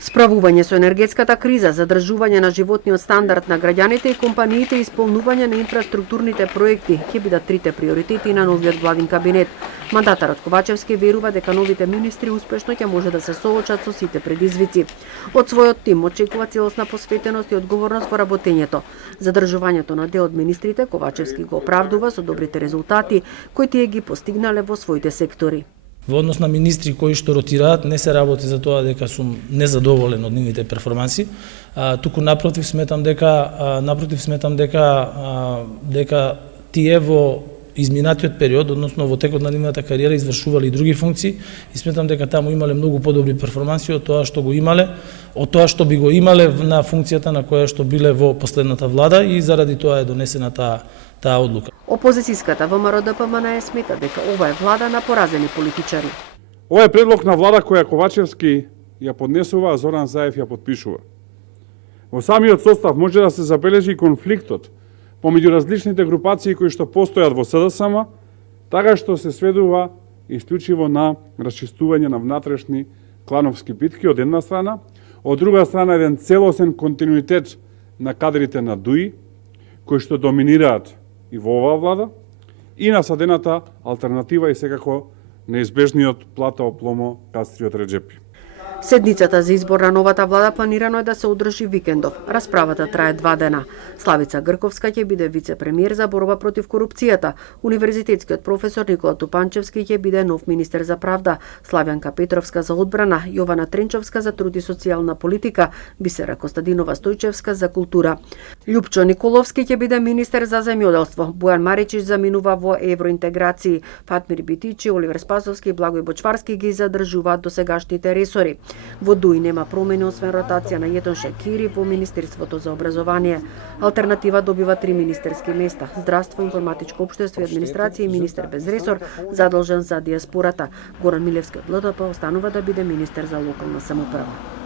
Справување со енергетската криза, задржување на животниот стандард на граѓаните и компаниите и исполнување на инфраструктурните проекти ќе бидат трите приоритети на новиот владин кабинет. Мандатарот Ковачевски верува дека новите министри успешно ќе може да се соочат со сите предизвици. Од својот тим очекува целосна посветеност и одговорност во работењето. Задржувањето на дел од министрите Ковачевски го оправдува со добрите резултати кои тие ги постигнале во своите сектори. Во однос на министри кои што ротираат, не се работи за тоа дека сум незадоволен од нивните перформанси, туку напротив сметам дека тие во изминатиот период, односно во текот на нивната кариера, извршувале и други функции и сметам дека таму имале многу подобри перформанси од тоа што што би го имале на функцијата на која што биле во последната влада и заради тоа е донесена таа одлука. Опозицијската ВМРО-ДПМН смета дека ова е влада на поразени политичари. Ова е предлог на влада која Ковачевски ја поднесува, а Зоран Заев ја подпишува. Во самиот состав може да се забележи конфликтот помеѓу различните групации кои што постојат во СДСМ, така што се сведува исклучиво на расчистување на внатрешни клановски битки од една страна, од друга страна еден целосен континуитет на кадрите на ДУИ, кои што доминираат и во оваа влада, и насадената алтернатива и секако неизбежниот Плата Пломо Кастриот Реджепи. Седницата за избор на новата влада планирано е да се одржи викендов. Расправата трае 2 дена. Славица Грковска ќе биде вице-премиер за борба против корупцијата. Универзитетскиот професор Никола Тупанчевски ќе биде нов министер за правда. Славјанка Петровска за одбрана, Јована Тренчовска за труд и социјална политика, Бисера Костадинова Стојчевска за култура. Љупчо Николовски ќе биде министер за земјоделство. Бојан Маричич заминува во евроинтеграции. Фатмир Битичи, Оливер Спасовски и Благој Бочварски ги задржуваат досегашните ресори. Во ДУИ нема промени освен ротација на Јетон Шакири во Министерството за образование. Алтернатива добива 3 министерски места: здравство, информатичко општество и администрација и министер без ресор задолжен за диаспората. Горан Милевски од ЛДП останува да биде министер за локална самоуправа.